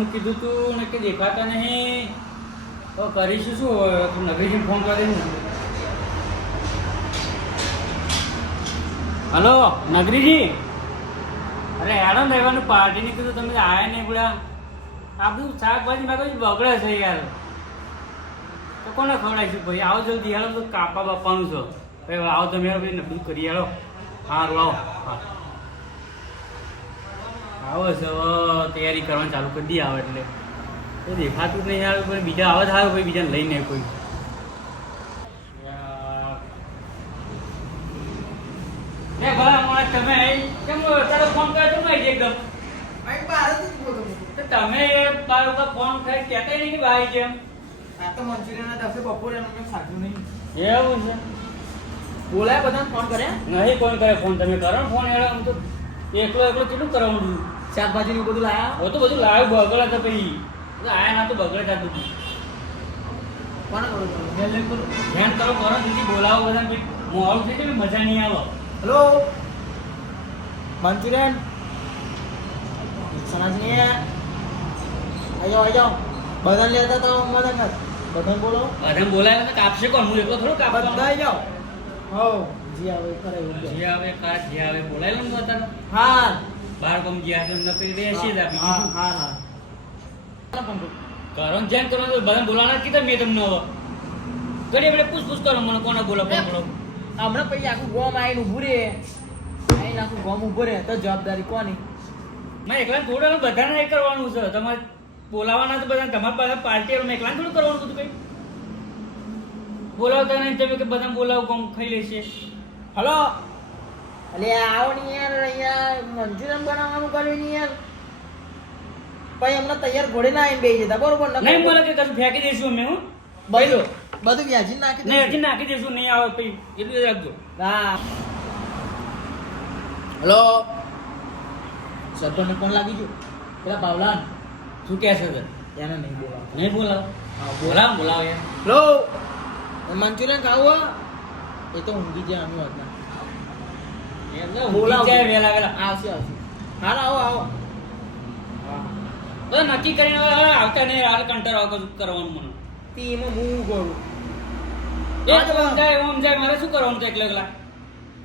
હું કીધું તું ને કે દેખાતા નહીં તો કરીશું શું હવે? તું નગરીજીને ફોન કરી દે. હલો નગરીજી, અરે હેડો ને રહેવાનું પાર્ટીની કીધું તમે આયા નહીં બધા. આ બધું શાકભાજી માં કઈ બગડે છે યાર. તો કોને ખવડાવીશું ભાઈ? આવો જલ્દી હેડો, બધું કાપા બાપાનું છે ભાઈ. આવો તમે હેડો ભાઈ, બધું કરી હેડો. સારું આવો. હા આવો છે તૈયારી કરવાની ચાલુ કરી દી. આવે એટલે તો દેખાતું જ નહીં આવે કોઈ બીજા આવે જ આવે ભાઈ, બીજાને લઈને કોઈ. તમે કેમ તારો ફોન કર્યો તો નહીં એકદમ તમે બાર ઉપર ફોન કરી કહેતા નહીં કે ભાઈ કેમ? આ તો મંચુરિયન દસે બપોરે મેં ખાધું નહીં. એવું છે? બોલાય બધા ફોન કર્યા નહીં કોઈ કરે ફોન. તમે કરો ને ફોન યાર. આમ તો એકલો એકલો કેટલું કરવાનું? શાકભાજી ને બધું લાયા હું તો બધું લાવ્યું બગડે તો પછી આયા ના તો બગડે થતું. કોને કરો છો? ધ્યાન કરો કરો દીદી, બોલાવો બધા ભાઈ. મોડું થઈ જાય મજા નહીં આવે. હેલો મંચુરિયન સનાજી આયો બધા લેતા તો મને કર બધા બોલો. બધા બોલાય તો કાપશે કોણ? હું એકલો થોડું કાપવાનો. બધા આઈ જાઓ. હો જી આવે કરે જે આવે કાર જે આવે બોલાય લો અત્યારે. હા બાર કમ ગયા છે ન કરી બેસી જ આપી. હા હા હા કરો ને જેમ કરો બધા બોલાવાના કીધા મેં તમને. હવે ઘડી આપણે પૂછપૂછ કરો મને કોને બોલો કોણ બોલો. હમણાં પછી આખું ગોમ આવીને ઊભું રે આવીને આખું ગોમ ઊભું રે તો જવાબદારી કોની? મેં એકલા થોડું બધાને નહીં કરવાનું છે. તમારે બોલાવાના તો બધા તમારે બધા પાર્ટી મેં એકલા થોડું કરવાનું બધું કઈ. બોલાવતા નહીં તમે કે બધા બોલાવો કોમ ખાઈ લેશે. હલો અલે આવો ને યાર, અહીંયા મંચુરિયન બનાવવાનું કર્યું ને યાર. ભાઈ હમણાં તૈયાર ઘોડે ના આવીને બેસી જતા બરોબર? નહીં બોલે કે કશું ફેંકી દઈશું અમે. હું બધું બધું વ્યાજી નાખી નહીં હજી નાખી દઈશું. નહીં આવે પછી એટલું જ રાખજો. હા હલો સરપંચને કોણ લાગી ગયું? પેલા બાવલાન શું કહે છે સર? એને નહીં બોલાવ. નહીં બોલાવો. હા બોલાવો બોલાવો યાર. હેલો મંચુરિયન ખાવું એ તો ઊંઘી જાય અમે હતા. બોલાવો વેલા વેલા. આવશે આવશે. હાલ આવો આવો. બધા નક્કી કરીને હવે આવતા નહીં. હાલ કંટાળો કરવાનું મને. એમાં હું કરું એક સમજાય એમ સમજાય. મારે શું કરવાનું છે એકલા એકલા?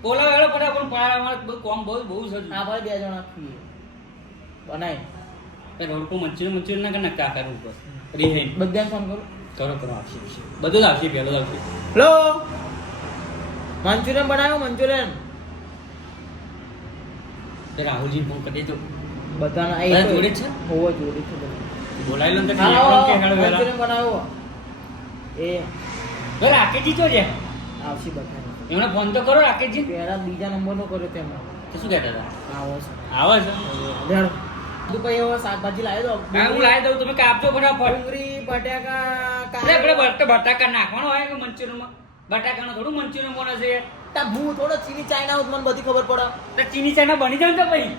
બોલાવો હેડો ફટાફટ. પારા મારે કોમ બહુ બહુ છે. હા ભાઈ બે જણા છીએ બનાય રોડ પર મંચુરિયન ના કે નક્કા કરવું ઉપર રીહાઈ બધાને ફોન કરું. કરો કરો આવશે બધું જ આવશે. પહેલો જ આવશે. હેલો મંચુરિયન બનાવ્યો મંચુરિયન. રાહુલજી ફોન કરી દેજો. બધાના બધા જોડે જ છે? હોવો જોડે છે બધા. બોલાવી લો ને તો હાલો, કે હેડો વેલા. મંચુરિયન બનાવ્યો એ હવે રાકેશજી તો છે. આવશે બધા. એમણે ફોન તો કરો રાકેશજી. પહેલા બીજા નંબરનો કર્યો તેમાં તો શું કહેતા હતા? આવો છે આવે છે. ધેડ તું કઈ હવે શાકભાજી લાવી દો. હા હું લાવી દઉં. તમે કાપજો ફટાફટ. ડુંગળી બટાકા આપણે બટાકા નાખવાનો હોય કે મંચુરિયનમાં? બટાકાનો થોડું મંચુરિયન બને છે. તા ભૂ થોડો ચીની ચાઇના મને બધી ખબર પડે. તો ચીની ચાઇના બની જાય ને તો પછી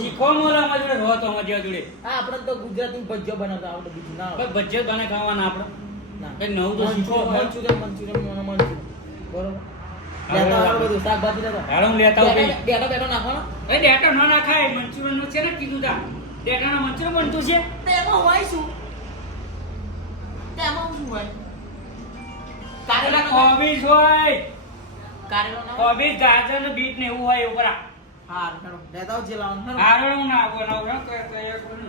શીખવાનું ઓલા અમારી જોડે રહો તો અમારી જોડે. હા આપણે તો ગુજરાતી ભજીયો બનાવતા આવડે બીજું ના આવડે. ભાઈ ભજીયા બને ખાવાના આપણે. ના કઈ નવું તો શીખવું હોય. મંચુરિયન બરોબર લેતા આવડે બધું શાકભાજી લેતા. હેડો હું લેતા આવું ભાઈ. બેઠો બેઠો નાખવાનો. એ ડેટા ન નાખાય. મંચુરિયન નું છે ને કીધું તા. ડેટાના મંચુરિયન બનતું છે. તેમાં હોય શું? તેમાં શું હોય? પેલા કોબીજ હોય. કારેલો ના હોય? કોબીજ ગાજર ને બીટ ને એવું હોય ઉપર. હા હેડો લેતા આવ જે લાવવાનું. હારો હું ના બનાવું તો તૈયાર કરું.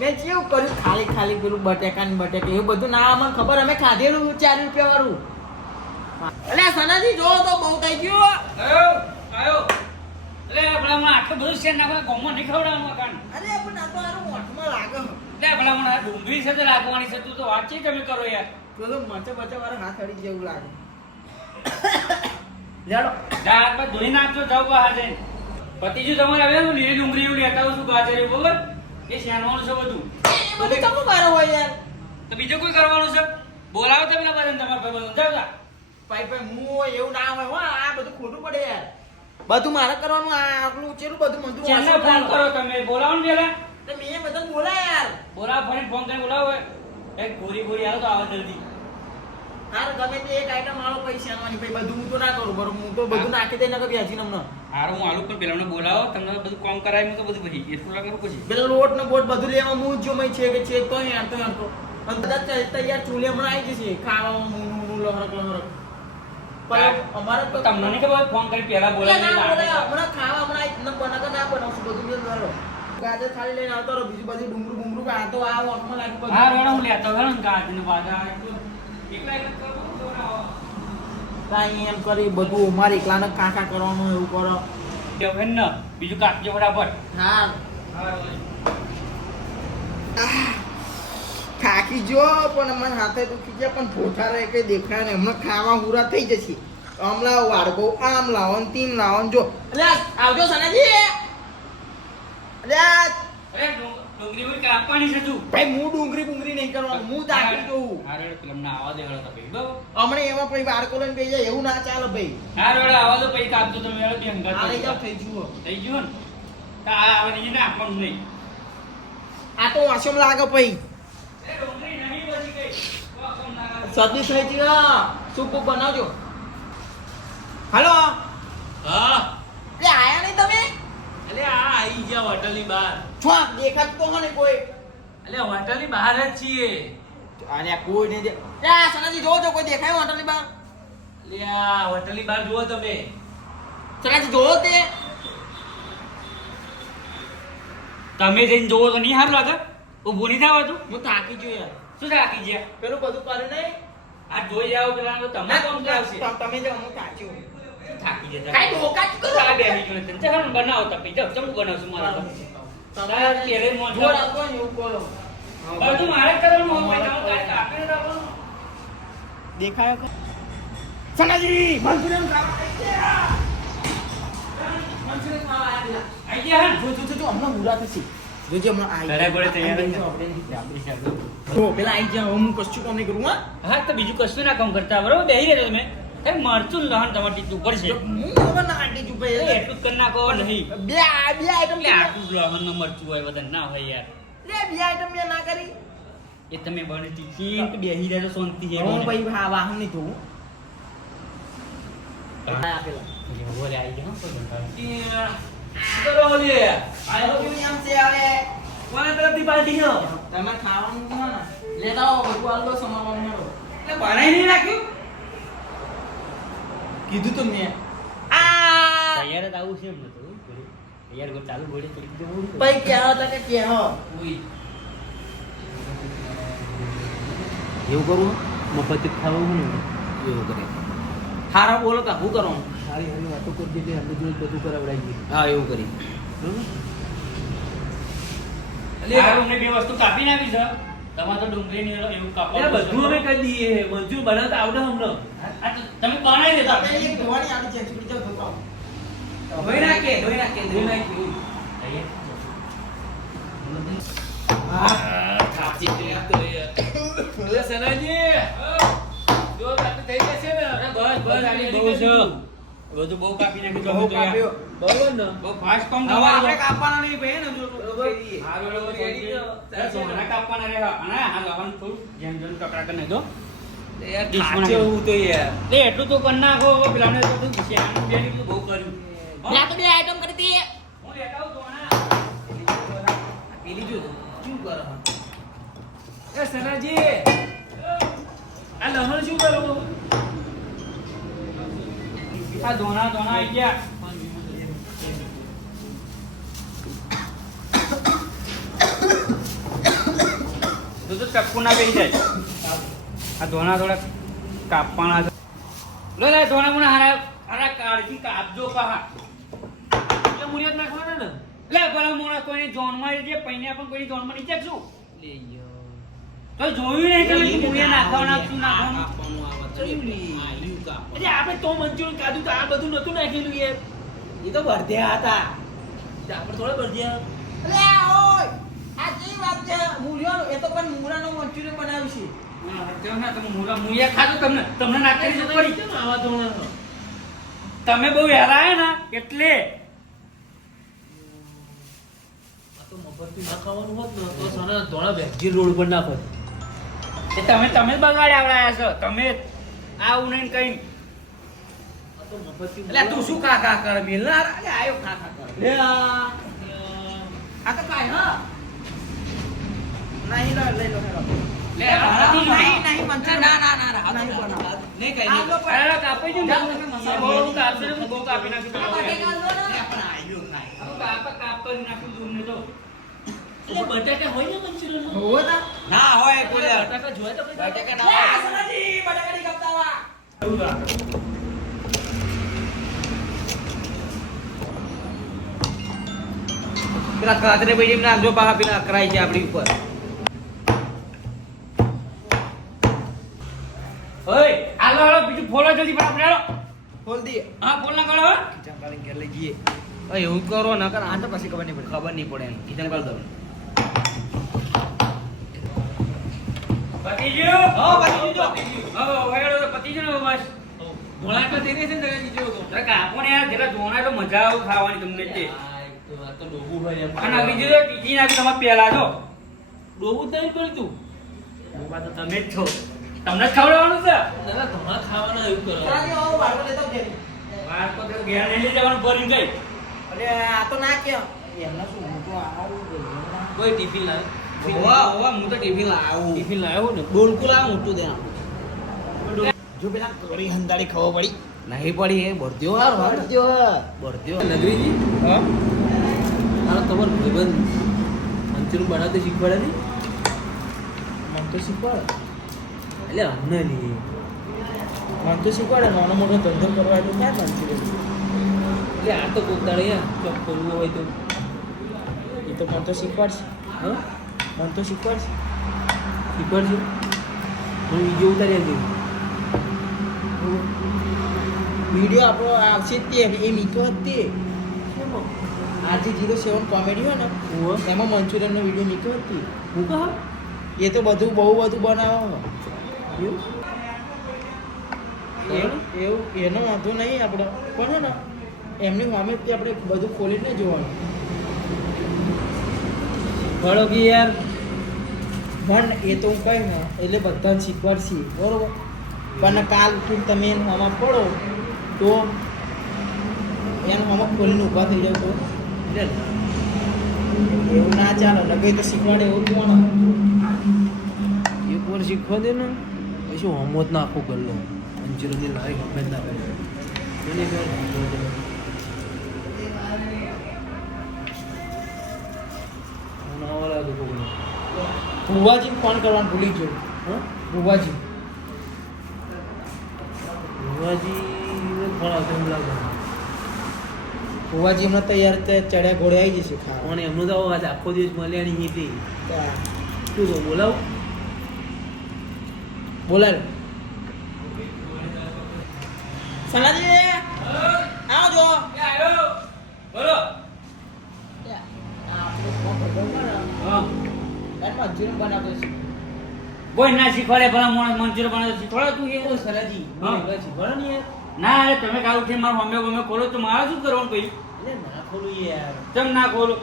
મેં કેવું કર્યું ખાલી ખાલી પેલું બટેકા ને બટેકા એવું બધું ના અમને ખબર. અમે ખાધેલું 4 રૂપિયા વાળું. અલે સનાજી જો તો બહુ થઈ ગયું. આયો એટલે આપણે હમણાં આટલું બધું છે ને આપણે ગોમાં નહીં ખવડાવવાનું કાન. અરે પણ આ તો આનું મોઢમાં લાગે. એટલે આપણે હમણાં ડુંગળી છે તો લાગવાની છે. તું તો વાંચી તમે કરો યાર. પેલો મચે બચે મારો હાથ અડી જેવું લાગે. જાડો દાળ પર ધોઈ નાખજો જાવ બહાર જઈને. પતિજી તમારે આવે ને લીલી ડુંગળી એવું લેતા આવું છું ગાજર એવું બરોબર. એ શેનવાનું છે બધું. એ બધું કમ મારો હોય યાર. તો બીજું કોઈ કરવાનું છે? બોલાવો તમે ના બધા તમારા ભાઈ બંધ જાવ જા. ભાઈ હું હોય એવું ના હોય હો. આ બધું ખોટું પડે યાર. બધું મારે કરવાનું. આ આટલું ચેલું બધું મંદુ ચેનલ ફોન કરો તમે. બોલાવો ને પેલા. તો મેં બધા બોલા યાર. બોલાવો ફોન કરીને બોલાવો. એક ગોરી ગોરી આવો તો આવે જલ્દી. હાર ગમે તે એક આઈટમ મારો પૈસા આનવાની ભાઈ બધું હું તો ના કરું બરોબર હું તો બધું નાખી દઈ ના વ્યાજી નમને હારું હું આલુ પણ પેલાને બોલાવો તમને બધું કામ કરાય હું તો બધું પછી એટલું લાગે પછી પેલો લોટ ને બોટ બધું લેવા હું જ જો મય છે કે છે તો હેરતો હેરતો અને બધા તૈયાર ચૂલે હમણાં આવી જશે ખાવામાં હું લહરક પણ અમારે તો તમને નહીં ખબર ફોન કરી પેલા બોલાવી હમણાં ખાવા હમણાં ન બનાવતા ના બનાવશું બધું મેલ કરો ગાજર ખાલી લઈને આવતો રહો બીજું બધું ડુંગરું બુંગરું કાઢતો આ વખમાં લાગી બધું હા રોડા હું લેતો ગયો ને ગાડીને બાજા એકલા કાંઈ એમ કરી બધું અમારે એકલાને કાકા કરવાનું એવું કરો કેવું ને બીજું કાપજો ફટાફટ હા થાકી જો પણ અમારા હાથે દુખી ગયા પણ પોઠા રહે કઈ દેખાય ને હમણાં ખાવા હુરા થઈ જશે આમ લાવો વાડકો આમ લાવો ને તીમ લાવો ને જો એટલે આવજો સનાજી એટલે ડુંગળી ઉઈ કાપવાની છે તું ભાઈ હું ડુંગળી બુંગળી નહીં કરવાનું હું તાકી જોઉં હારે પેલા ના આવા દેવાળો તો ભાઈ બહુ હમણાં એમાં પછી વાડકો લઈને કહી જાય એવું ના ચાલે ભાઈ હારે આવા દો પછી કાપજો તમે બે હંગાત આ લઈ જાવ થઈ જુઓ થઈ ગયું ને તો આ આવે નહીં ને આપવાનું નહીં આ તો વાસમ લાગે ભાઈ એ ડુંગળી નહીં બચી ગઈ સતીશ થઈ ગયો સૂપ બનાવજો હાલો હા એ આયા નહીં તમે અલે આ આઈ ગયા હોટલની બહાર છો દેખાત તો ને કોઈ અલે હોટલની બહાર જ છીએ અરે કોઈ નહીં દે આ સનાજી જોવો છો કોઈ દેખાય હોટલની બહાર અલે આ હોટલની બહાર જુઓ તમે સનાજી જોવો તે તમે જઈને જોવો તો નહીં સારું લાગે ઊભું નહીં થવાતું હું થાકી ગયો યાર શું થાકી ગયા પેલું બધું કર્યું નહીં આ જોઈ જાવ પેલા તો તમે કોમ આવશે તમે જો હું થાક્યો થાકી જતા કાઈ ધોકા જ કરો આ બેહી ગયો તને ચાલ બનાવો તો પી જાવ ચમડું બનાવશું મારા તો તારા પેલે મોં જોર આપો ને એવું કરો બધું મારે કરવાનું હોય તમે કાઈ કાપીને રાખવાનું દેખાયો કે સનાજી મંચુરિયન ખાવા મંચુરિયન ખાવા આવ્યા આઈ ગયા હે જો હમણાં મુરા થશે જોજે હમણાં આવી ઘરે ઘરે તૈયાર જ છે. આપણે તો પેલા આવી જાવ હું કશું કામ નહીં કરું હા હા તો બીજું કશું ના કામ કરતા બરોબર બેહી રહેજો તમે એ મરચું લહણ તમારી ટીચું ઉપર છે હું હવે ના આંટી છું ભાઈ એટલું જ કરી નાખો નહીં બે આઈટમ એટલે આટલું જ લહણ નું મરચું હોય બધા ના હોય યાર બે આઈટમ મેં ના કરી એ તમે બને ટીચી બેહી રહેજો શાંતિ છે હું ભાઈ હા વાહન નહીં જોઉં આ પેલા બોલે આવી ગયા કોઈ ધંધા કરો લે આયો કેમ આમ છે આવે કોના તરફથી પાર્ટી છે તમે ખાવાનું કોણ લેતા આવો બધું આલ દો સમાવવાનું હેડો એટલે બનાવી નહીં રાખ્યું કીધું તો મેં તૈયાર જ આવું છે એમ નતું તૈયાર ગો ચાલુ ગોળે કરી દેવું ભાઈ કહેવા હતા કે કહેવો એવું કરું મફત ખાવું ને એવું કરે હારા બોલો કા હું કરો સારી સારી વાતો કરી દે આપણે જોડે બધું કરાવડાવીએ હા એવું કરી બરોબર આ અમને બે વસ્તુ કાપી નાખી છે તમારે તો ડુંગળી ની એવું કાપો એટલે બધું અમે કરી દઈએ મંજૂર બનાવતા આવડે હમણાં આ તો તમે બનાવી દેતા આપણે એક ધોવાની આવી છે છૂટી જાવ તો ધોઈ નાખે ધોઈ નાખે થાકી ગયા તો એ સનાજી જો રાતે થઈ જશે ને બસ બસ આની બહુ છે બધું બહુ કાપી નાખ્યું બહુ કાપ્યો બરોબર ને બહુ ફાસ્ટ કામ હવે આપણે કાપવાના નહીં ભાઈ ને જો સોના કાપવાના રહે અને આ લવણ થોડું જેમ જેમ ટકરા કરીને દો યાર થાકે હું તો યાર એ એટલું તો કરી નાખો પેલાને તો બધું શિયાળું બે નીકળ્યું બહુ કર્યું લા તો બે આઈટમ કરી દે હું લેતા આવું સોના પેલી જો શું કરો એ સનાજી આ લહણ શું કરો આ ધોના ધોના આવી ગયા તો ચક્કુ ના બેસી જાય આ ધોના થોડા કાપવાના છે લો લે ધોના મુના હારા હારા કાળજી કાપજો કહા એટલે મુરિયાદ નાખવાના ને લે ભલા મોણા કોઈની જોનમાં જે પૈને પણ કોઈની જોનમાં નહીં ચેકશું લે યો તો જોયું નહીં તમે મુરિયા નાખવાના શું નાખવાનું અરે આપણે તો મંચુરિયન કાઢું તો આ બધું નતું નાખેલું યાર એ તો ભરધ્યા હતા આપણે થોડા ભરજ્યા અલે ઓય આ કેવી વાત છે મૂળિયાનો એ તો પણ મૂળાનો મંચુરિયન બનાવ્યું છે ના તમે મુરિયા ખાધો તમને નાખેલી છે પડી કેમ આવા ધોણા તમે બહુ હેરાયા ને એટલે આ તો મફતથી ના ખાવાનું હોત ને તો સના ધોળા વેજી રોડ પર નાખો એ તમે જ બગાડ્યા આવડાયા છો તમે જ. આવું નહીં કઈ એટલે તું શું કાકા કર મિલનાર અલે આયો કાકા કર લે આ તો કાય હા નહીં લો લઈ લો હેલો લે નહીં મંચુર ના ના ના ના નહીં બનાવ નહીં કઈ નહીં અરે કાપી જો બહુ કાપી દે બહુ કાપી નાખી પણ આયો નહીં કાપ કરી નાખી દૂર ને તો એટલે બટાકા હોય ને મંચુરિયન હોવો તા ના હોય કોઈ બટાકા જોયા તો કઈ બટાકા ના હોય સનાજી બટાકા ની કપતાવા એવું રાખો પેલા કાતરે બેડી નાખજો પાહા પેલા અકરાઈ છે આપણી ઉપર ઓય હાલો હાલો બીજું ફોલો જલ્દી ફટાફટ હાલો ખોલ દે હા ફોલ ના કરો કિચન કાઢીને ઘેર લઈ જઈએ ઓય એવું કરો ના કર આ તો પછી ખબર નહીં પડે એમ કિચન કાઢ દો પતી ગયું હા પછી જો હવે વગાડો તો પતી ગયું ને બસ ધોળાકા થઈ રહ્યા છે ને તને બીજો તો અરે કાપો ને યાર જરા જોણા તો મજા આવે ખાવાની તમને તે આ તો ડોબું હોય એમ અને બીજું તો ટીચી નાખી તમારે પહેલા જો ડોબું જ નહીં કર્યું તું બાબા તો તમે જ છો તમને જ ખવડાવવાનું છે દાદા તમારે ખાવાના એવું કરો સનાજી આવો વાળો લેતો ઘેર બાર તો તે ઘેર નહીં લઈ જવાનું ભરી ગઈ અરે આ તો ના કે એમના શું મોટો આવું કોઈ ટિફિન લાવે હોવા હોવા હું તો ટિફિન લાવું ટિફિન લાવ્યો ને ડોલકું લાવ મોટું દે જો પેલા કોરી હંદાડી ખબર પડી નહીં પડી એ ભરદ્યો હાર ભરદ્યો નગરીજી હા મારા તમારો ભાઈબંધ મંચુરિયન બનાવતા શીખવાડે નહીં મન તો શીખવાડે એટલે અમને નહીં મન તો શીખવાડે નાનો મોટો ધંધો કરવા એટલે ક્યાં મંચુરિયન એટલે આ તો કોક દાડે ચોક ખોલવું હોય તો એ તો મન તો શીખવાડશે હા મન તો શીખવાડશે શીખવાડશે હું વિડીયો ઉતારી હતી વિડીયો આપણો આવશે જ તે એ મીકો જ તે આજે 07 કોમેડી હોય ને એમાં મંચુરિયનનો વિડીયો મીકો જ તે હું કહા એ તો બધું બહુ બધું બનાવો એવું એવું એનો વાંધો નહીં આપણે પણ હે ને એમની સામે જ આપણે બધું ખોલીને જોવાનું ભણો કે યાર પણ એ તો હું કહી ને એટલે બધાને શીખવાડશે બરોબર પણ કાલ ઉઠીને તમે એને આમાં પડો તો એને આમાં ખોલીને ઊભા થઈ જાવ તો એટલે એવું ના ચાલે લગે તો શીખવાડે એવું કોણ એક વાર શીખવા દે ને પછી હોમવર્ક ના આખું કરી લો મંચુરિયનની લાઈક ગમે જ ના કરે એને એક વાર શીખવા દે હું ના લાગે કોઈને ભુવાજીને ફોન કરવાનું ભૂલી ગયો હા ભુવાજી ભુવાજી ફોન આવતો એમ લાગે ભુવાજી હમણાં તૈયાર ચડ્યા ઘોડે આવી જશે ખાવા અને એમનું તો આજ આખો દિવસ મળ્યા નહીં હતી શું તો બોલાવ બોલાય સનાજી આવજો બોલો હા મંચુરિયન બનાવતો છે કોઈ ના શીખવાડે ભલા માણસ મંચુરિયન બનાવે શીખવાડે તું એ સરાજી હા. મને શીખવાડો ને યાર ના અરે તમે કાલ ઉઠીને મારું મમ્મી ગમે ખોલો તો મારે શું કરવાનું પછી એટલે ના ખોલું યાર ચમ ના ખોલો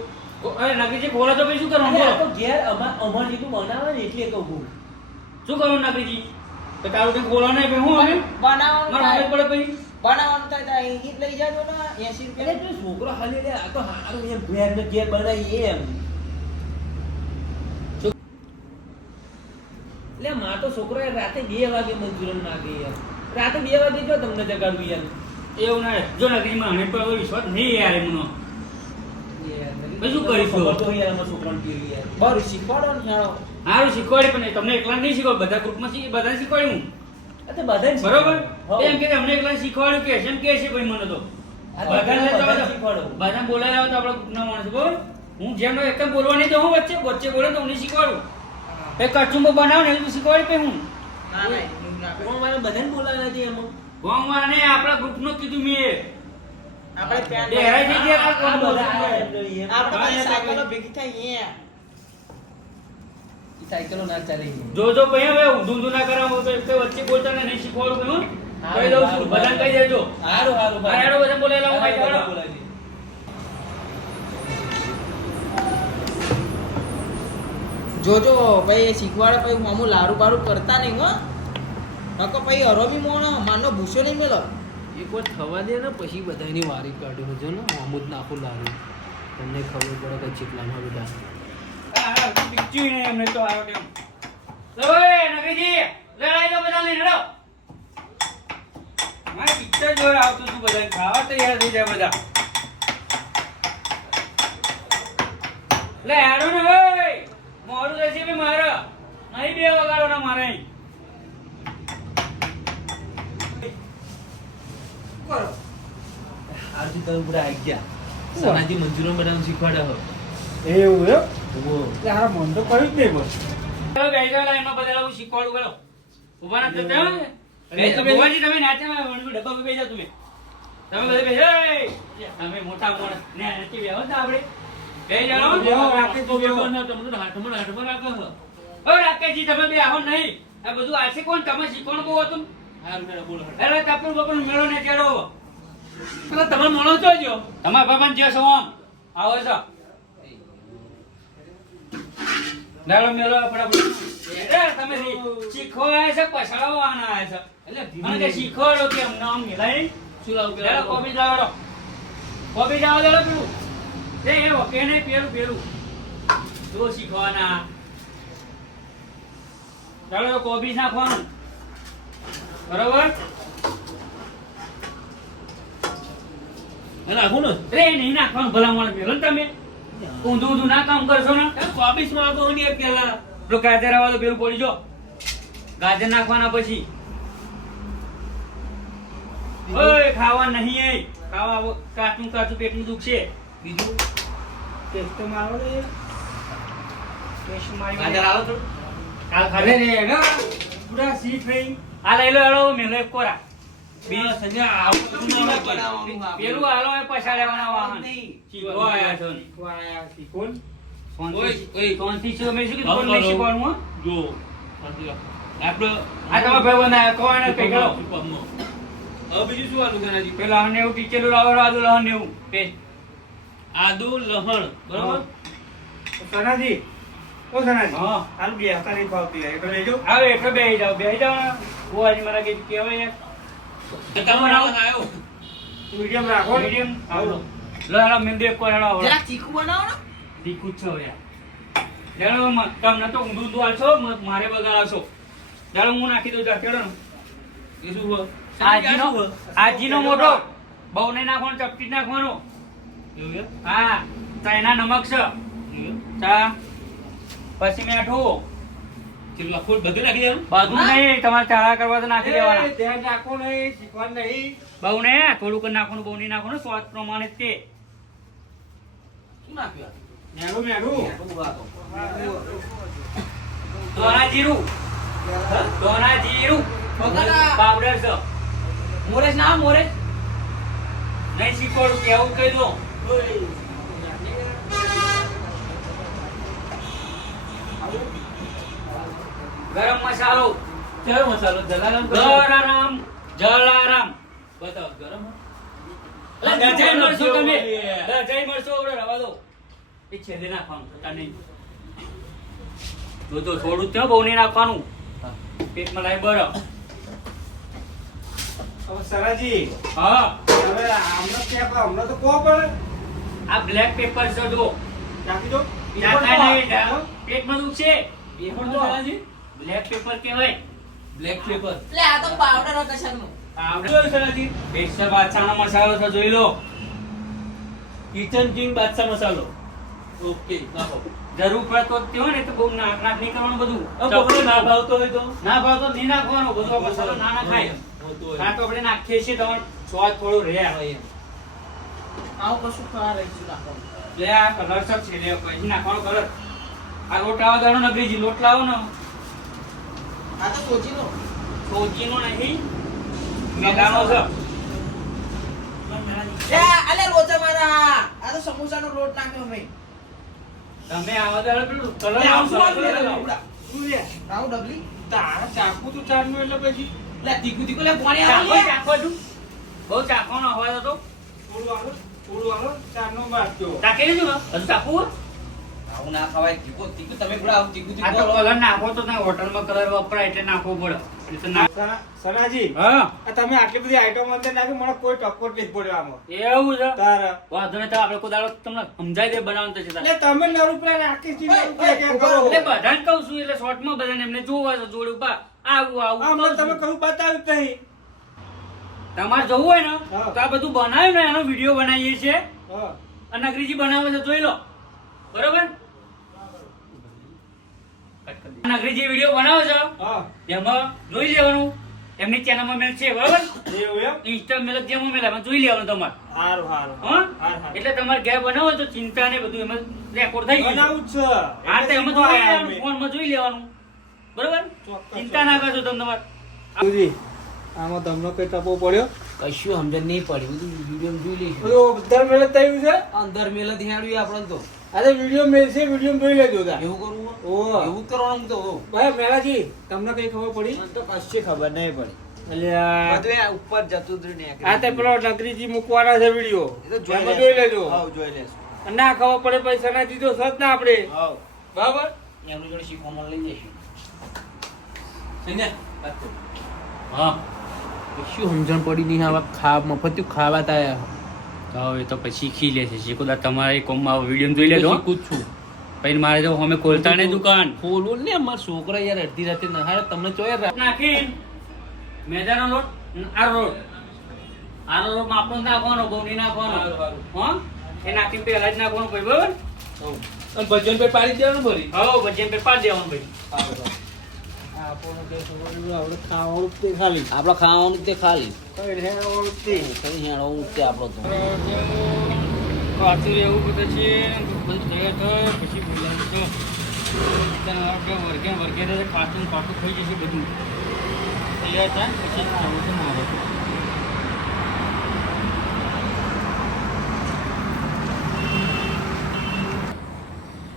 અરે નકરીજી ખોલો તો પછી શું કરવાનું અરે આ બોલો તો ઘેર અમાર જેટલું બનાવે ને એટલે કહું છું શું કરવાનું નકરીજી તો કાલ ઉઠીને ખોલો નહીં પછી હું હવે મારે મમ્મી પડે પછી બનાવવાનું થાય તો અહીં જ લઈ જાજો ને 80 એટલે રૂપિયા તું છોકરો હાલી લે આ તો હારું એમ ઘેર ને ઘેર બનાવી એમ એટલે માર તો છોકરો યાર રાતે 2 વાગે મંચુરિયન માંગે યાર રાતે 2 વાગે જો તમને જગાડું યાર એવું ના જો નકરીજીમાં મને પર વિશ્વાસ નહીં યાર એમનો પછી શું કરીશું? ખબર તો યાર અમારા છોકરાને કેવી યાર બરું શીખવાડો ને યાર સારું શીખવાડી પણ તમને એકલા નહીં શીખવાડ બધા ગ્રુપમાં બધાને શીખવાડ્યું હું આ તો બધાને બરોબર હઉ. એમ કે અમને એકલા શીખવાડ્યું કે છે એમ કે છે ભાઈ મને તો આ તો બધાને બધાને તો શીખવાડો. બધાને બોલાવ્યા હોય તો આપણા ગ્રુપના માણસ બોલ હું જેમ એકદમ બોલવાની તો હું વચ્ચે બોલે તો હું નહીં શીખવાડું એ કચુંબો બનાવ ને એવું શીખવાડી પે હું ના ના એવું ના કરે. કોણ મારે બધાને બોલાવ્યા છે એમાં ગોંગમાં ને આપણા ગ્રુપનું જ કીધું મેં આપણે પેન બે હેરાઈ થઈ ગયા આ બધા આયા એમ જોઈએ. આપણે હા, બધી યાર, સાયકલો ભેગી થઈ અહીંયા ઈ સાયકલો ના ચાલે ઈ. જો ભાઈ હવે ઊંધું ના કરાવો તો એક વચ્ચે બોલતા ને નહીં શીખવાડું કહ્યું હારું, કહી દઉં હારું, છું બધાને કહી દેજો હારું હારું હા, હેડો બધા બોલાયેલા હું હારું, ભાઈ, હેડો. બોલાવી. જોજો ભાઈ શીખવાડે પછી હું લારું બારું કરતા નહીં હો હકો પછી હરોમી મોણો માનો ભૂસો નહીં મેલો એક વાર થવા દે ને પછી બધાની વારી કાઢ્યો જો ને આમુદ નાખું લાવ્યું તમને ખબર પડે કે ચેટલામાં બધા પીચ્યું નહીં એમને તો આવ્યો ટેમ. ઓય નગરીજી લડાઈ તો બધા લઈને રડો. મારે પિક્ચર જોવા આવતું હતું બધા ખાવા તૈયાર થઈ જાય બધા. લે હેડો ને ભાઈ મોડું થશે બી મારે નહીં બે વગાડો ને મારે અહીં. આજથી તમે બધા આવી ગયા સનાજી મંચુરિયન બનાવવાનું શીખવાડ્યા હો એવું એમ? ઓહો. એટલે હારા મન તો કર્યું જ નહીં બસ. ચાલો બેસી જાઓ, લાઈનમાં બધા હું શીખવાડું કરો. ઊભા ના થતા હો. ભુવાજી તમે નાચ્યા ડબ્બા પર બેસી જાઓ તમે. તમે બધા બેસી જાઓ. એ, તમે મોટા માણસ ને નથી બેહો તો આપણે. બેસી જાઓ. તમને તો હાથમાં રાખો હો. ઓ રાકેશજી તમે બેહો નહીં. આ બધું આશે કોણ તમે શીખવાનું બહુ હતું. હારું મેળા બોલો એટલે તપલું બપલું મેળો ને ચેડો. એટલે તમે મળો છો જો તમારા બાબાને જે છો આમ આવો છો. મેળો મેળો ફટાફટ. તમે શીખવા આવ્યા છે પછાડવાના આવ્યા છે. એટલે અને કે શીખવાડો કે અમને આમ મિલાય શું લાવું પેલા કોબી લાવડો. કોબી જાવ દે પેલું. તે એ ઓકે નહીં પેલું પેલું. જો શીખવાના. ચાલો કોબી નાખવાનું. બરોબર? નાખું ને રે નહીં નાખવાનું ભલામણ મેલો ને તમે. ઊંધું ઊંધું ના કામ કરશો ને. કોબીસમાં આપો ને પેલા પેલું ગાજર આવવા તો પેલું પડી જો. ગાજર નાખવાના પછી. ઓય ખાવા નહીં એ. ખાવા કાચું કાચું પેટનું દુખશે. બીજું ટેસ્ટ મારો ને. ટેસ્ટ મારી. ગાજર આવો તો કાલ ખાલે ને ના પૂરા સી થઈ. આ લઈ લો હેડો મેલો એક કોરા. બીજો સંજય આવો પેલું હાલો એ પછાડવાના વાહન. શીખો આયા છો ને. ઓય ઓય સોનથી શું મેં શું કીધું? કોણ નહીં શીખવાનું હો? જો આપણે આ તમારા ભાઈ બંધ કોણ કઈ કરો? હવે બીજું શું આલું કરાજી પેલા હને એવું ટીચેલું લાવો આદુ લહન એવું પેસ્ટ. આદુ લહણ બરોબર સનાજી ઓ સનાજી હા. હાલ બે હતા નહીં ફાવતી યાર એટલે લેજો આવે એટલે બેહી જાઓ ને. બુઆજી મારા કે કહેવાય યાર. તમારો આવ્યો મીડિયમ રાખો મીડિયમ આવો લો હેડો મેં દેખ કોઈ હેડો જરા ચીકુ બનાવો ને દીકું જ છો યાર. જાણો તમને તો ઊંધું ઊંધું હાલશો મારે બગાડાવશો. જાણો હું નાખી દઉં ચાલ કેળો. એ શું હોય આજીનો મોટો બહુ નહીં નાખવાનો ચપટી જ નાખવાનો. એવું છે હા ચાઇના નમક છે. ચા પછી મીઠું ચલો ફૂલ બધું નાખી દેવાનું બધું નહીં તમારે ચા કરવા તો નાખી દેવાના. ધ્યાન રાખો નહીં શીખવાનું નહીં બહુ ને થોડુંક જ નાખવાનું બહુ નહીં નાખવાનું સ્વાદ પ્રમાણે જ તે. શું નાખ્યું મેળું મેળું દોના જીરું દોના જીરું પાવડર છે. મોરેશ ના મોરેશ નહીં શીખવાડું કેવું કહી દો. ગરમ મસાલો કયો મસાલો જલારામ ગરારામ જલારામ બતાવો ગરમ દજાઈ મળશો તમે દજાઈ મળશો ઓરે રવા દો. એ છેલ્લે નાખવાનું હતા નહીં. જો તો થોડું ત્યાં બહુ નહીં નાખવાનું. પેટમાં લાવી બરફ. હવે સનાજી હા હવે હમણાં ક્યાં પણ હમણાં તો કહો પણ આ બ્લેક પેપર છે જો. નાખી દો નાખા નહીં પેટમાં દુખશે. એ પણ તો સનાજી બ્લેક પેપર કહેવાય. બ્લેક પેપર એટલે આ તો પાવડર કશાનું આવડે સનાજી સ્પેશિયલ બાદશાહનો મસાલો છે જોઈ લો. કિચન કિંગ બાદશાહ મસાલો ઓકે નાખો જરૂર પડે તો તેઓ ને તો બહુ નાક નાક નહીં કરવાનું બધું. બપોરે ના ભાવતો હોય તો ના ભાવ તો નહીં નાખવાનું બધો મસાલો ના નાખાય. ના તો આપણે નાખીએ છીએ તો સ્વાદ થોડો રહે. આવું કશું ખરા રહીશું નાખવાનું લે આ કલર સબ છે લે પછી નાખવાનો કલર. આ લોટ લાવો દાડો નગરીજી લોટ લાવો ને. આ તો સોચી લો સોજીનો નહીં મેદાનો છે. એ અલે રોચા મારા આ તો સમોસાનો લોટ નાખ્યો મેં તમે આવા દાડો પેલું કલર લે, આવું શું લાવો, વાત કલર કરે લાવો. શું લે આવું ડબલી તારા ચાકુ તું ચારનું એટલે પછી લે તીખું તીખું લે પાણી ચાખો આવે ચાખો છું. બહુ ચાખવાનો અવાજ હતો. થોડું આલો ચારનો બાદ જો ચાખી લેજો ને. હજુ ચાખવું હોય? આવું ના ખવાય તીખું તીખું તમે બોલા આવું તીખું આ તો તીખું કલર નાખો તો ના હોટલમાં કલર વપરાય એટલે નાખવો પડે એટલે તો ના- સનાજી હા આ તમે આટલી બધી આઈટમ અંદર નાખી મને કોઈ ટક્કોર નથી પડ્યો આમાં એવું છે તારા વાંધો નહીં તો આપણે કોઈ દાડો તમને સમજાઈ દે બનાવવાનું તો છે તારે. એટલે તમે નરું પેલા રાખી છે ઓય, નરું કે ઉભા કરો રહો. એટલે બધાને કહું છું એટલે શોર્ટમાં બધાને એમને જોવા છે જોડે બા આવું આવું આમ કહું તમે છું. કહું બતાવ્યું જ નહીં તમારે જવું હોય ને હા. તો આ બધું બનાવ્યું ને એનો વિડીયો બનાવીએ છીએ હા અને અંગ્રેજી બનાવે છે જોઈ લો બરોબર અંગ્રેજી વિડીયો બનાવો છો હા એમાં જોઈ લેવાનું એમની ચેનલમાં મેલ છે બરોબર એવું એમ ઇન્સ્ટા મેલ જેમાં મેલ એમાં જોઈ લેવાનું તમારે હારું હારું હા હારું. એટલે તમારે ઘેર બનાવો તો ચિંતા ને બધું એમાં રેકોર્ડ થઈ ગયું બનાવું જ છે હા તો એમાં એટલે જોઈ શીખવા લેવાનું આવ્યા ફોનમાં જોઈ લેવાનું બરોબર ચોક્કસ, ચિંતા ના કરશો તમે તમારે અમે. સુજી, આમાં તમને કઈ ટપો પડ્યો કશું સમજણ નહીં પડી બધું વિડીયો જોઈ લઈશું બધું બધા મેળે થયું છે અંદર મેલત હેડ્યું આપણે તો અરે વિડીયો મેલ છે વિડીયો જોઈ લેજો તા એવું કરવું ઓહો. એવું જ કરવાનું હું તો ભાઈ મેળાજી તમને કઈ ખબર પડી મને તો કશી ખબર નહીં પડી અલ્યા બધું આ ઉપર જતું જ ને આ તે પેલો નગરીજી મૂકવાના છે વિડીયો એ તો જોઈ એમાં જોઈ લેજો હાવ જોઈ લેશું અને ના ખબર પડે પૈસા ના દીધો સત ના આપણે હાવ બરાબર એમનું જોડે શીખવામાં લઈ જઈશું હા શું સમજણ પડી નહીં આવા મફત્યું ખાવા તાયા તો એ તો પછી શીખી લે છે શીખો તમારે કોમમાં વિડીયો જોઈ લેજો હો. શીખું જ છું પછી મારે તો અમે ખોલતા નહીં દુકાન ખોલવું ને અમારા છોકરા યાર અડધી રાતે નહારે તમને ચોયર નાખીને મેદાનો લોટ અને આરો લોટ આરો લોટ માપનો જ નાખવાનો ગૌની નાખવાનો હારું, હારું. હા એ નાખીને પહેલા જ નાખવાનું ભાઈ બરોબર અને ભજન પે પાડી દેવાનું ભરી હા પછી એમ પાડી દેવાનું ભાઈ આપણને કઈ ખબર નહીં, આપણે ખાવાનું જ તે ખાલી આપડે ખાવાનું જ તે ખાલી કઈ હેરાવાનું જ તે. કઈ હેણવું જ તે આપણો તો કાચું રહેવું બધું છે બધું તૈયાર થાય પછી બોલાવું તો વર્ગે વર્ગે કાચું કાચું થઈ જશે બધું તૈયાર થાય પછી ખાવું તો મારે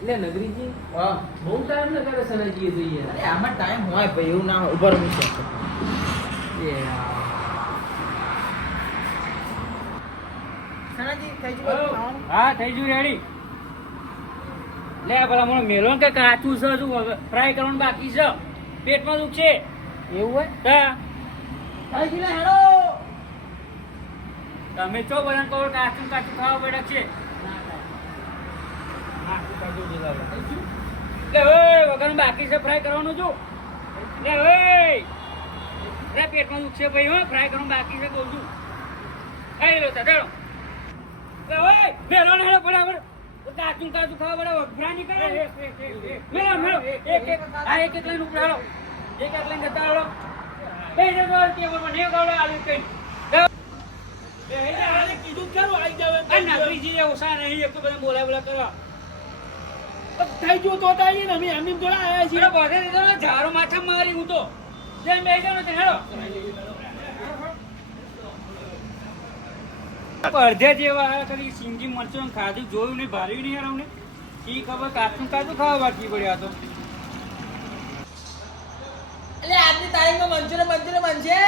એટલે નગરીજી હા બહુ ટાઈમ ન કરે સનાજીએ જઈએ અરે આમાં ટાઈમ હોય ભાઈ એવું ના હોય ઉભા રહો છે સનાજી થઈ ગયું બધું ખાવાનું? હા થઈ ગયું રેડી લે પેલા મને મેલો કે કાચું છે શું ફ્રાય કરવાનું બાકી છે પેટમાં દુખશે એવું હોય તા થઈ ગયું ને હેડો તમે ચો બધાને કહો કાચું કાચું ખાવા પડે છે લે ઓય વગર બાકી છે ફ્રાય કરવાનું જો લે ઓય રે પેટમાં દુખશે ભાઈ હો ફ્રાય કરવાનું બાકી છે કહું છું ખાઈ લો તા ચાલો લે ઓય મેલો ને હેડો બરાબર કાચું કાચું ખાવા બરાબર ફ્રાય નહીં કરે મેલો મેલો એક એક લઈને ઉપર હાલો એક લઈને જતા હાલો બે જતો ટેબલ પર ને ગાવડો આલુ કઈ કીધું ખરું આવી જાવ નાગરીજી ઓછા નહીં એક તો બધા બોલા બોલા કરવા થઈ ગયું તો તાઈ ને અમે એમની જોડે આયા છીએ બધે દીધો ને ઝારો માથા મારી હું તો જેમ બે જાવ ને હેડો અડધે જેવા કદી સિંગી મરચું ખાધું જોયું નહીં ભાર્યું નહીં યાર અમને ઈ ખબર કાચું કાચું ખાવા બાકી પડ્યા તો એટલે આજની તારીખમાં મંચુરિયન બનશે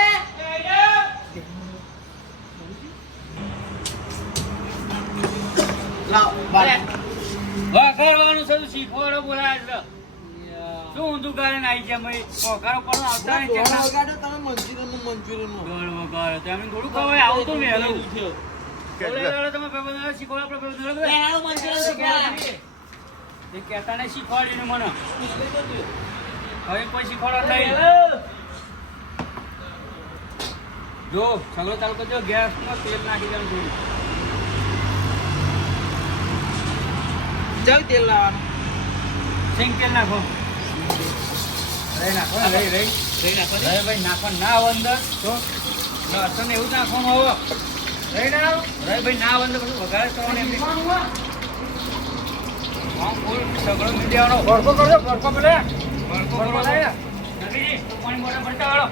લાવ બાર વઘારવાનું છે શીખવાડો બોલાય છે શું ઊંધું કારણ આવી છે મેં વઘારો પણ આવતા નહીં છે વગાડો તમે મંચુરિયન ગોળ વઘારો તમે થોડું ખવાય આવું તો મેં બોલાય તમે પેપર શીખવાડો આપણે પેપર એનાનું મંચુરિયન શીખવાડો એ કહેતા નહીં શીખવાડ્યું મને હવે કોઈ શીખવાડો નહીં જો સગડો ચાલુ કરજો ગેસમાં તેલ નાખી દેવાનું થોડું ચાલ તેલ લાવવાનું સિંગ તેલ નાખો રહી નાખો રહી ભાઈ નાખો ના આવો અંદર તો લસણ એવું જ નાખવાનું હવે રહી ના આવો ભાઈ ના આવો અંદર બધું વઘારે કરવાનું એમ નહીં. હા ફૂલ સગડો મી દેવાનો ભડકો કરજો ભડકો પેલે ભડકો બોલાય નગીજી પાણી મોટા ભરતા વાળો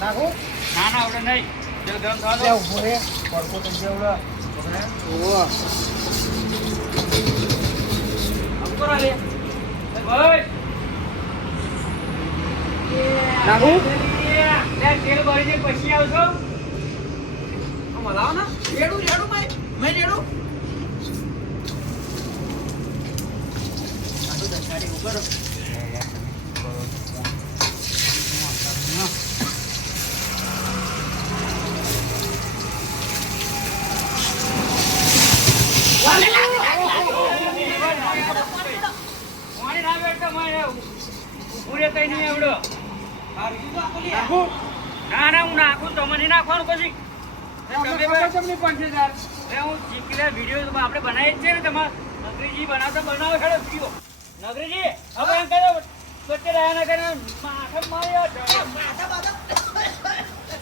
નાખું ના ના આવડે નહીં તેલ ગરમ થવા દો ઉભો રે પડકો થઈ ગયો ઓલા ઓહો કરો લે ભાઈ નાખું લે તેલ ભરીને પછી આવશો મલાવો ને રેડું ભાઈ મેં રેડું મોડી ના બેઠો મારે પૂરે કઈ નહીં એવડો નાખું? ના ના હું નાખું તમે નહીં નાખવાનું પછી હું શીખેલા વિડીયો આપણે બનાવી જ છે ને તમારે નગરીજી બનાવતા બનાવો ખેડો વિડીયો નગરીજી હવે એમ કહો વચ્ચે રહ્યા ના કરે માથા મારી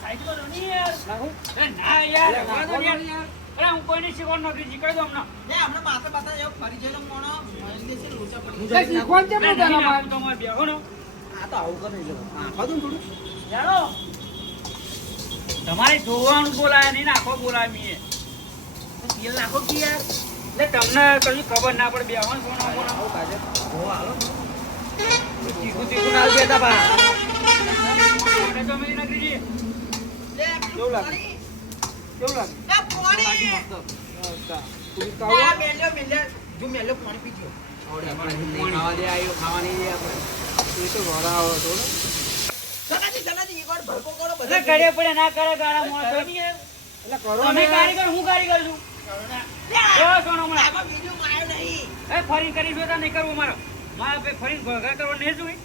સાઈડ તો નહીં યાર નાખું ના યાર અરે હું કોઈ નહીં શીખવાનું નગરીજી કહી દો હમણાં તમારે બેહો નો ચાલો તમારે જોવાનું બોલાય નહીં નાખો બોલાય મીએ તેલ નાખો કે યાર એટલે તમને કશું ખબર ના પડે બેહવાનું કરે પડે ના કરે ગાળા મોસો તમે કારીગર હું કારીગર છું ફરી કરી જોતા નહીં કરવું મારો મારે ફરી ભગા કરવા નહીં જોઈ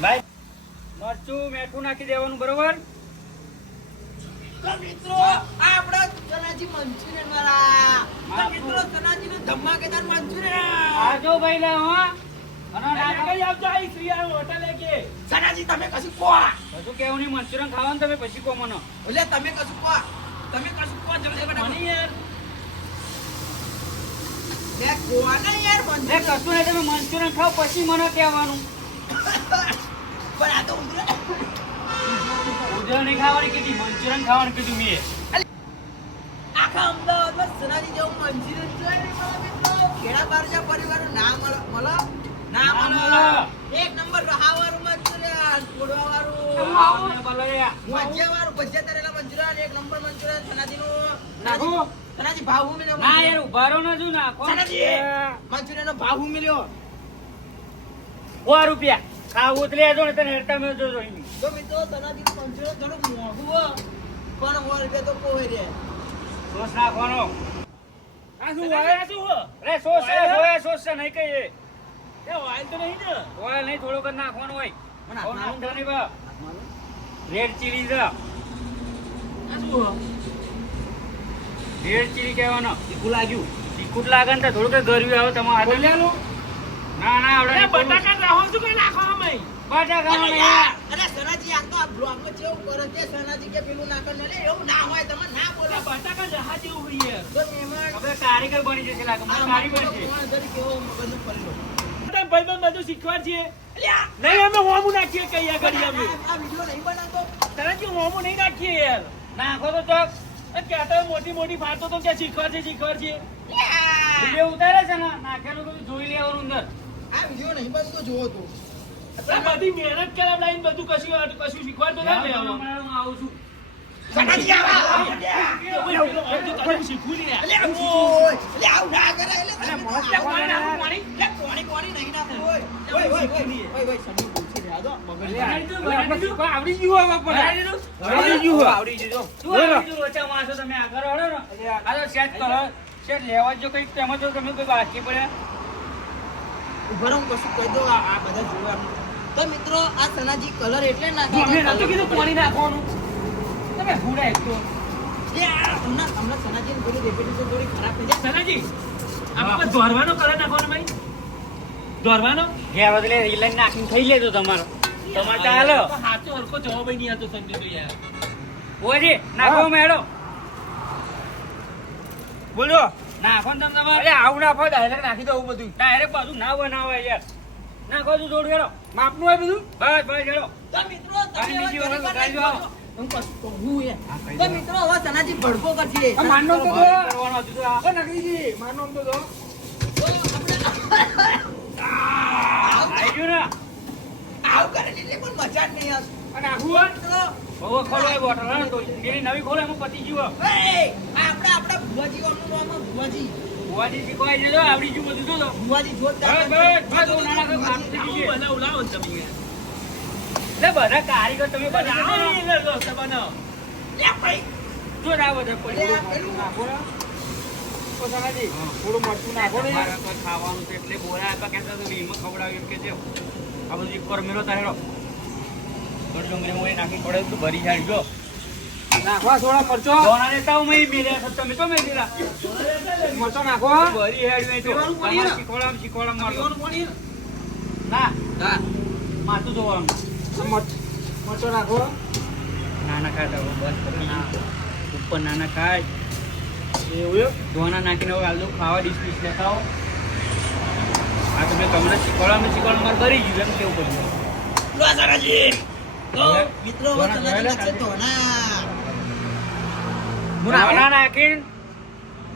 ભાઈ મરચું મીઠું નાખી દેવાનું બરોબર આજો ભાઈ લે તમે કશું કહો હજુ કેવું નહીં મંચુરિયન ખાવાનું તમે પછી કહો મને એટલે તમે કશું કહો જલ્દી બનાવો યાર કશું નહીં તમે મંચુરિયન ખાઓ પછી મને કહેવાનું પણ આ તો ઉધર નહીં ખાવાની કીધી મંચુરિયન ખાવાનું કીધું મેં આખા અમદાવાદમાં સનાજી જેવું મંચુરિયન જોઈએ ને મારા મિત્રો ખેડા બારજા પરિવારનું ના મળે એક નંબર રહાવાળું મંચુરિયન ફોડવાવાળું ભજીયાવાળું ભજીયા તરેલા મંચુરિયન એક નંબર મંચુરિયન સનાજીનું સનાજી ભાવ હું મળ્યો ના યાર ઉભારો ન છું નાખો સનાજી મંચુરિયનનો ભાવ હું મળ્યો 100 રૂપિયા ખાવું એટલે લેજો ને તને હેરતા મેં જોજો તો મિત્રો સનાજીનું મંચુરિયન થોડું મોંઘું હો પણ 100 રૂપિયા તો કોઈ રે સોસ નાખવાનો આ શું હોય આ શું હોય અરે સોસ છે સોસ છે નહીં કહીએ એ ઓઇલ તો નહીં ને ઓઇલ નહીં થોડુંક જ નાખવાનું હોય મને બહુ નાખવું નહીં બા રેડ ચીલી છે આ શું હોય રેડ ચીલી કહેવાનો તીખું લાગ્યું તીખું લાગે ને તો થોડુંક ગરવી આવે તમારે બોલ્યાનું ના ના આવડે બટાકા રાહો શું કઈ નાખો અમે બટાકા અરે સનાજી આ તો આ બ્લોગમાં કેવું કરે છે સનાજી કે પેલું ના કરે એવું ના હોય તમે ના બોલો બટાકા જહા જેવું હોય યાર તો મહેમાન હવે કારીગર બની જશે લાગે મને કારીગર છે કેવો મગજનો ફરેલો તમે ભાઈ બધું શીખવાડ છીએ અલ્યા નહીં અમે હોમું નાખીએ કઈ આગળ અમે આ વિડિયો નહીં બનાવતો તરજી હોમું નહીં નાખીએ યાર નાખો તો ચોક કહેતા મોટી મોટી ફાટો તો ક્યાં શીખવાડ છે વિડીયો ઉતારે છે ને નાખેલું બધું જોઈ લેવાનું અંદર આ વિડિયો નહીં બનતો જોવો તો આ બધી મહેનત કરાવ લાઈન બધું કશું શીખવાડતો ના લે હું આવું છું સનાજી આવા શીખવું નહીં અલ્યા ઓય અલ્યા આવ ના કરે એટલે તમે પાણી નહીં નાખો ઓય સની બોલશે રે આ તો આવડી ગયું ઓછા માણસો તમે આગળ વળો ને આ તો સેટ કરો સેટ લેવા જો કઈક તેમાં જો તમે કોઈ બાકી પડ્યા ઉભા રહો કશું કહી દો આ બધા જોવાનું તો મિત્રો આ સનાજી કલર એટલે નાખે અમે નતું કીધું પાણી નાખવાનું તમે ભૂડા એક તો હમણાં સનાજીની થોડી રેપ્યુટેશન થોડી ખરાબ થઈ જાય સનાજી આપણે દોરવાનો કલર નાખવાનો ભાઈ દોરવાનો ઘેર બદલે રીલાઈન નાખીને ખાઈ લેજો તમારો તમારે ચાલો હાચો હરકો જવાબ નહીં આવતો સંજય તો યાર ઓજી નાખો મેળો બોલો નાખો ને તમે તમારે અરે આવું નાખો ડાયરેક્ટ નાખી દઉં બધું ડાયરેક્ટ પાછું ના બનાવાય યાર નાખો તું જોડ ગયો માપનું હોય બધું બસ બસ હેડો તો મિત્રો અને તમે બીજી હવે વખત ઘણી કાઢજો. વાર હું કશું કહું યાર. તો મિત્રો હવે સનાજી ભડકો કરશે આ માનનો તો દો. કરવાનો હતું તો આ. ઓ નકરીજી માનો આમ તો દો તો આપણે આવી ગયું ને આવું કરે એટલે પણ મજા જ નહીં આવતી. અને આખું હોય મિત્રો બહુ ખોલવાય બોટલ હા તો પેલી નવી ખોલે એમાં પતી ગયું આપડા ભુવાજી ઓનું નામ ભુવાજી ભુવાજી શીખવાય છે જો આવડી ગયું બધું તો ભુવાજી જોરદાર બસ બસ બસ નાના કોઈ કામ થઈ ગયું બનાવ લાવો ને તમે યાર. લે બધા કારીગર તમે બનાવો નહીં, લે, દોસ્ત બનાવો. લે ભાઈ જો ના બધા અરે આ પેલું નાખો ને. ઓ સનાજી થોડું મરચું નાખો ને મારા કોઈ ખાવાનું છે એટલે બોરા આપ્યા કહેતા તો વીમાં ખવડાવ્યું એમ કે છે આ બધું એક પર મેલો તારેડો થોડી ડુંગળી મોઈ નાખી પડે તો ભરી જાય જો નાખવા થોડા મરચો દોણા લેતા હું મેં મેલ્યા તમે તો મેં દીધા મરચો નાખો ભરી હેડવે તો પીવાનું પાણી ને? શીખવાડામાં મારતો પીવાનું પાણી ને? ના હા માથું ધોવાનું મરચો નાખો નાના ખાતા બસ કરે ના ઉપર નાના ખાય એવું ધોના નાખીને હવે આલુ ખાવા ડીશ લેખાઓ આ તમે તમને શીખવાડવામાં મારે ભરી ગયું એમ કેવું પડ્યું લો સનાજી તો હવે મિત્રો ધોના સનાજી જોયેલા? નાખશે ધોના ધોના નાખીને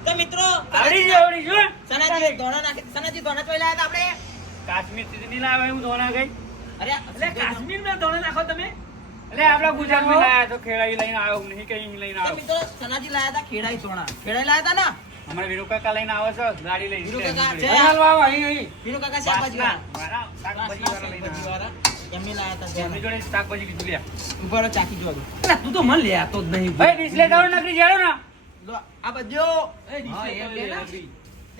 તો મિત્રો આવડી ગયું સનાજી ધોના નાખે સનાજી ધોના ચોઈ લાયા હતા આપણે કાશ્મીર થી નહીં લાવે હું ધોના ગઈ અરે એટલે કાશ્મીરમાં ધોળે નાખો તમે. એટલે આપડા ગુજરાતમાં લાયા તો ખેડાઈ લઈને આવ્યો નહીં કઈ લઈને તો આવ્યો મિત્રો સનાજી લાયા હતા ખેડાઈ ધોણા ખેડાઈ લાયા હતા ને અમારા વીરુ કાકા લઈને આવે છે ગાડી લઈને વીરુ કાકા છે? અહીં લાવો, અહીં. વીરુ કાકા શાકભાજી ના, વાળા મારા શાકભાજી વાળા લઈને શાકભાજી આવે. વાળા એમને લાયા હતા એમની જોડે શાકભાજી કીધું લ્યા. ઉભા રહો, ચાખી જોવા દો. એટલે તું તો મને લેતો જ નહીં. ભાઈ ડિસ્પ્લે કરો નકરી જાડો ને લો આ બધો એ ડીશ હા, એમ લે ને. નકરી.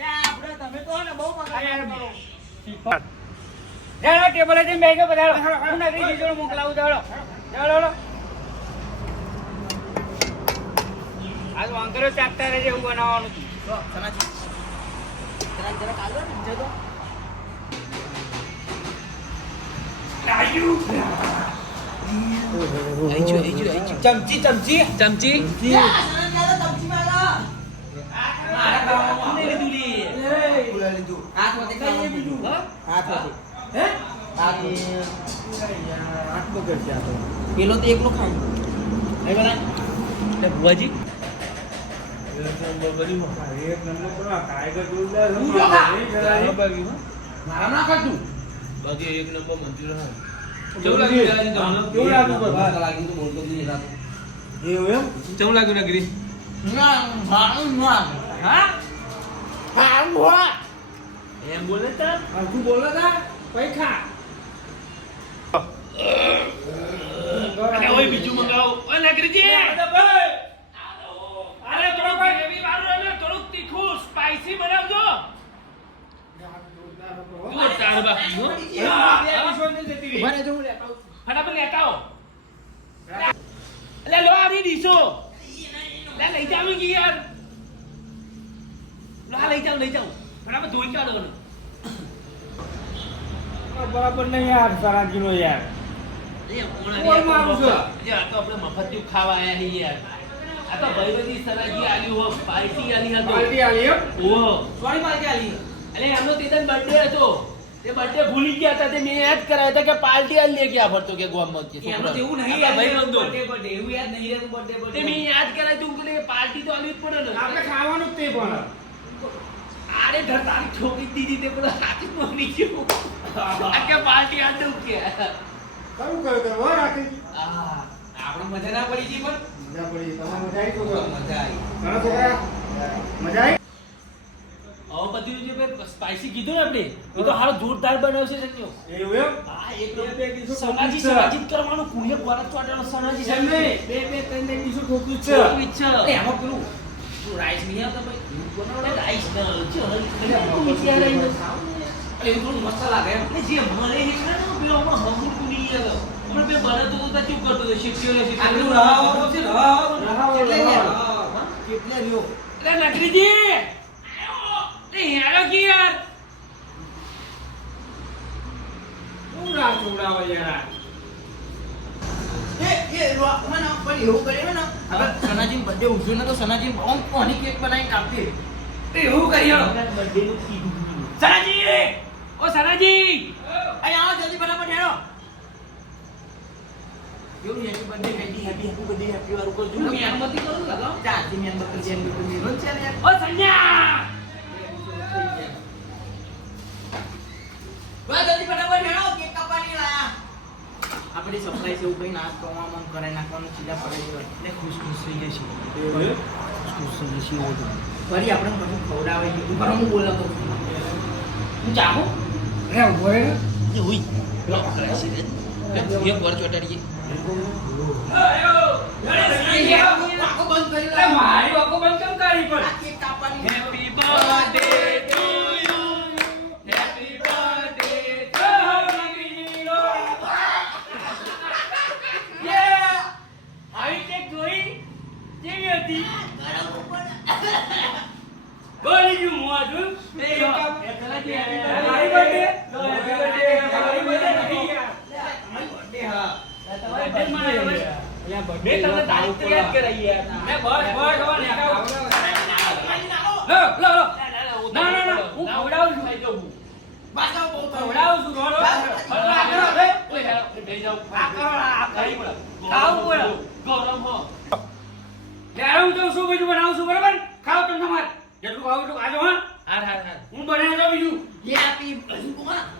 આપણે તમે તો ને બહુ મગજ કરો. જાડો ટેબલે જઈને બેસી ગયો બધા હું નકરી જીજોને મોકલાવું જાડો જાડો આજ વાંકરો ચાકતા રહેજે એવું બનાવવાનું હતું. લો સનાજી જરાક આલો ને બીજો તો ચમચી ચમચી સનાજી આલો ચમચી મારો મારા ખાવાનું નહીં લીધું લે. હાથ માંથી ખાવાનું બીજું હાથ માંથી હે હાથ પેલો તો એકલો ખાય નહીં બનાય એટલે ભુવાજી મારા ના ખાતું બાકી એક નંબર મંજૂર હા કેવું લાગ્યું એવું એમ કેવું લાગ્યું નગરી? ના મારું ના હા હારું હોય એમ બોલે તાર તું બોલો ના પૈ ખા અને ઓય બીજું મંગાવો. ઓય નગરીજી અરે થોડું ગ્રેવી વાળું અને થોડું તીખું સ્પાઈસી બનાવજો. જોરદાર બાકી હો. ઉભા રહેજો, હું લેતો આવું. ફટાફટ લેતા આવો. એટલે લો આવી ડીશો લે લઈ જાવ કે યાર. લો આ લઈ જાવ ફટાફટ ધોઈ કાઢો ને. બરાબર નહીં યાર સરાજીનો યાર કોણ મારું છે? આ તો આપણે મફત જેવું ખાવા આયા છીએ યાર. આ તો ભાઈબંધી સરાજી આલી હો પાર્ટી આલી હતો. ઓહો. સોરી માર કે આલી અલે એમનો તેદન બર્થડે હતો. તે બર્થડે ભૂલી ગયા હતા તે મેં યાદ કરાયા હતા કે પાર્ટી આલી લે ગયા ફરતો કે ગોમમાં કે એમાં તો એવું નહીં આપણા ભાઈબંધો. બર્થડે એવું યાદ નહીં રહેતું બર્થડે તે મેં યાદ કરાય તું કે પાર્ટી તો આલવી જ પડે ને. ખાવાનું જ તે પણ આરે ધર તારી છોકરી દીધી તે પેલો હાથી મોકલી ગયો. આ કે પાર્ટી આડું કે કરું કર્યું તો વાર રાખી આ આપણે મજા ના પડી ગઈ પણ મજા પડી તમારે મજા આવી તો મજા આવી ઘણા છોકરા મજા આવી હવે બધું જે મેં સ્પાઈસી કીધું ને આપણે એ તો હારો જોરદાર બનાવશે સંજો. એવું એમ હા એક સનાજી સનાજી જ કરવાનું કુળિયા પરત ચોટાડો સનાજી એમ નહીં, બે ત્રણ ડીશો ખોટું જ છે અરે એમાં પેલું રાઈસ નહીં આવતા ભાઈ બનાવડે રાઈસ ન જો એવું થોડું મસ્ત લાગે એમ જે મળે છે ને પેલો હમણાં હમુર કુડી ગયો હમણાં બે બનાવતો તો ચૂપ કરતો તો શીખ્યો આ શીખ્યો પેલું રહાવો છે રહાવો રહાવો, કેટલે રહાવો. લ્યો? કેટલે લ્યો એટલે નકરીજી એ હેરો કે યાર શું રાહ ચોડાવે યાર એ રો મને પણ એવું કર્યું ને હવે સનાજી બર્થડે ઉજવ્યો ને તો સનાજી ઓમ કોની કેક બનાવીને કાપી એવું કર્યું બર્થડે નું કીધું સનાજી ઓ સનાજી અહીં આવો જલ્દી ફટાફટ હેરો એવું happy birthday happy birthday happy વાળું કરજો હું મીણબત્તી કરું લગાવ ચાથી મીણબત્તી જેમ મીણબત્તી છે ને યાર ઓ સંજ્ઞા બસ જલ્દી ફટાફટ હેરો કેક કાપવાની લાયા આપણે બર્થડે સરપ્રાઈઝ એવું કઈ ના કરવામાં કરાઈ નાખવાનું સીધા પડે એટલે ખુશ થઈ જશે ફરી આપણે કશું ખવડાવે એવું કરો હું બોલાતો હું ચાહું બ્લોક કરાય છે રે એક વાર ચોટાડીએ આંખો બંધ કરી અરે મારી આંખો બંધ કેમ કરી પણ આ કેક કાપવાની happy birthday to you happy birthday આવી કેક જોઈ કેવી હતી બોલી ગયું મોઢું મારી birthday? મેં તમને તારીખ તો યાદ કરાઈ યાર ના હું ખવડાવું છું બાસા બહુ ખવડાવું છું રોડો ખાવું પડે ગરમ હો ત્યારે હું તો શું બીજું બનાવું છું બરાબર ખાવ તમે તમારે જેટલું ખાવું એટલું ખાજો હા હાર હાર હાર હું બનાવી દઉં બીજું happy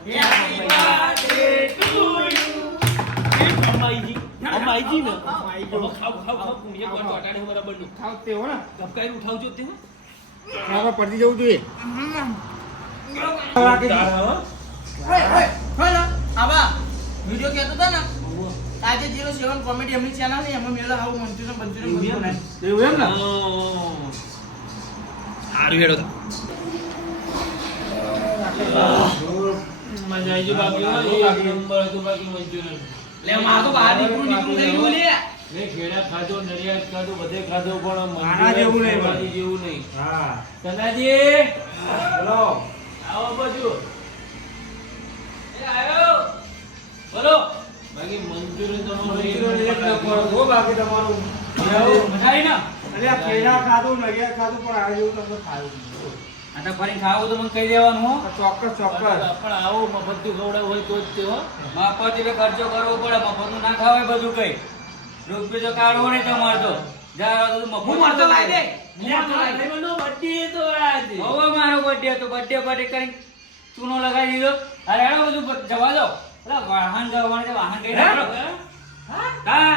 Happy birthday to you. અમાઈજી ને ખાવ ખાવ ખાવ એક વાર ચોટાડે બરાબર નું ખાવ તે હો ને ધબકાઈ ઉઠાવજો તે ખાવા પડતી જવું જોઈએ આવા વિડિયો કહેતો હતો ને આજે જેનો સેવન કોમેડી એમની ચેનલ ને એમાં મેલા આવું મંચુરિયન બધું એવું એમ ને હારું હેડો મજા આવી બાકી એક નંબર હતું બાકી મંચુરિયન લે માં તો બહાર નીકળું થઈ ગયું લે મેં ખેડા ખાધો નડિયાદ ખાધો બધે ખાધો પણ આના જેવું નહીં મંચુરિયન જેવું નહીં હા સનાજી બોલો આવો બાજુ આવ્યો બોલો બાકી મંચુરિયન તમારું એક નંબર. હો બાકી તમારું મજા આવી ને અરે આ કેળા ખાધું નડિયાદ ખાધું પણ આ જેવું તમને ખાયું આ તો ફરી ખાવું તો મને કહી દેવાનું હો ચોક્કસ પણ આવો મફતથી ખવડાવ હોય તો જ તે હો મફત એટલે ખર્ચો કરવો પડે મફતનું ના ખાવાય બધું કઈ રૂપિયો તો કાઢવો નહીં તમારે તો જા તો મફત હું મળતો લાવી દે મનો બર્થડે તો આજે હવે મારો બર્થડે હતો બર્થડે કરી ચૂનો લગાવી દીધો અરે હેડો બધું જવા દો વાહન જવાનું છે વાહન કઈ હા